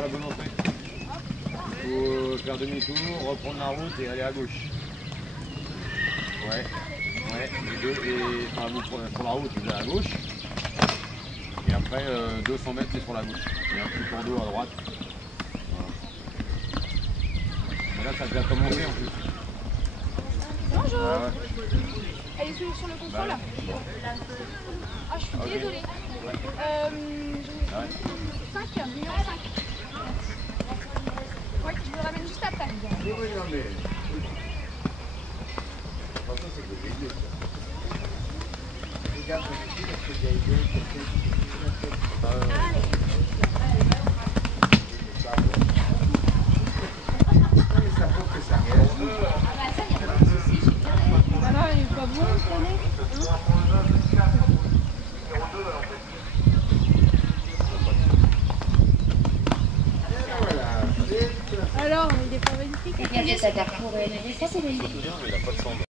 pas la bonne entrée. Il faut faire demi-tour, reprendre la route et aller à gauche. Ouais, ouais, enfin, vous prenez sur la route, vous allez à gauche. Et après, 200 mètres, c'est sur la gauche. Il y a un petit cours d'eau à droite. Voilà. Mais là, ça a déjà commencé en plus. Bonjour. Ah ouais. Elle est sur le contrôle là. Ah, je suis désolée. 5, numéro 5. Oui, je vous le ramène juste après. Oui, non, mais... Regarde ici, parce que j'ai eu ça faut que ça réagisse. Alors, il est pas bon cette année. Alors, il est pas magnifique. Il y avait sa carte pour ça c'est magnifique. Il n'a pas de sang.